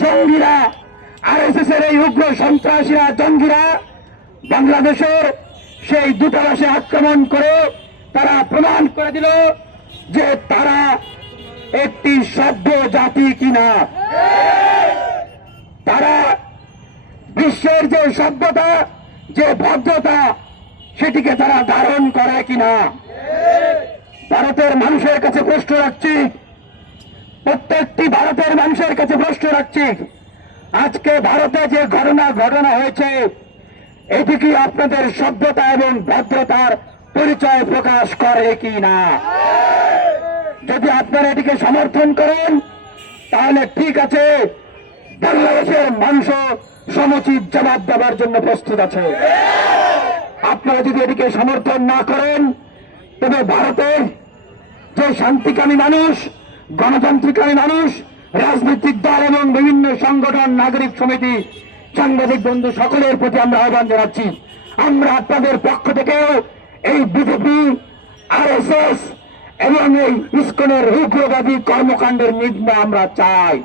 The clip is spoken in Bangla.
জঙ্গিরা, আরএসএস এর এই উগ্র সন্ত্রাসীরা, জঙ্গিরা বাংলাদেশের সেই দূতাবাসে আক্রমণ করে তারা প্রমাণ করে দিল যে তারা একটি সভ্য জাতি কিনা। তারা বিশ্বের যে সভ্যতা, যে ভদ্রতা, সেটিকে তারা ধারণ করে কিনা। ভারতের মানুষের কাছে প্রশ্ন রাখছি, প্রত্যেকটি ভারতের মানুষের কাছে প্রশ্ন রাখছি, আজকে ভারতে যে ঘটনা হয়েছে, এটি কি আপনাদের সভ্যতা এবং ভদ্রতার পরিচয় প্রকাশ করে কি না? যদি আপনারা এটিকে সমর্থন করেন তাহলে ঠিক আছে, বাংলাদেশের মানুষ সমুচিত জবাব দেওয়ার জন্য প্রস্তুত আছে। আপনারা যদি এটিকে সমর্থন না করেন তবে ভারতের যে শান্তিকামী মানুষ, গণতান্ত্রিকামী মানুষ, রাজনৈতিক দল এবং বিভিন্ন সংগঠন, নাগরিক সমিতি, সাংবাদিক বন্ধু সকলের প্রতি আমরা আহ্বান জানাচ্ছি, আমরা আপনাদের পক্ষ থেকে এই বিজেপি, আরএসএস এবং এই ইসকনের উগ্রবাদী কর্মকাণ্ডের নিন্দা আমরা চাই।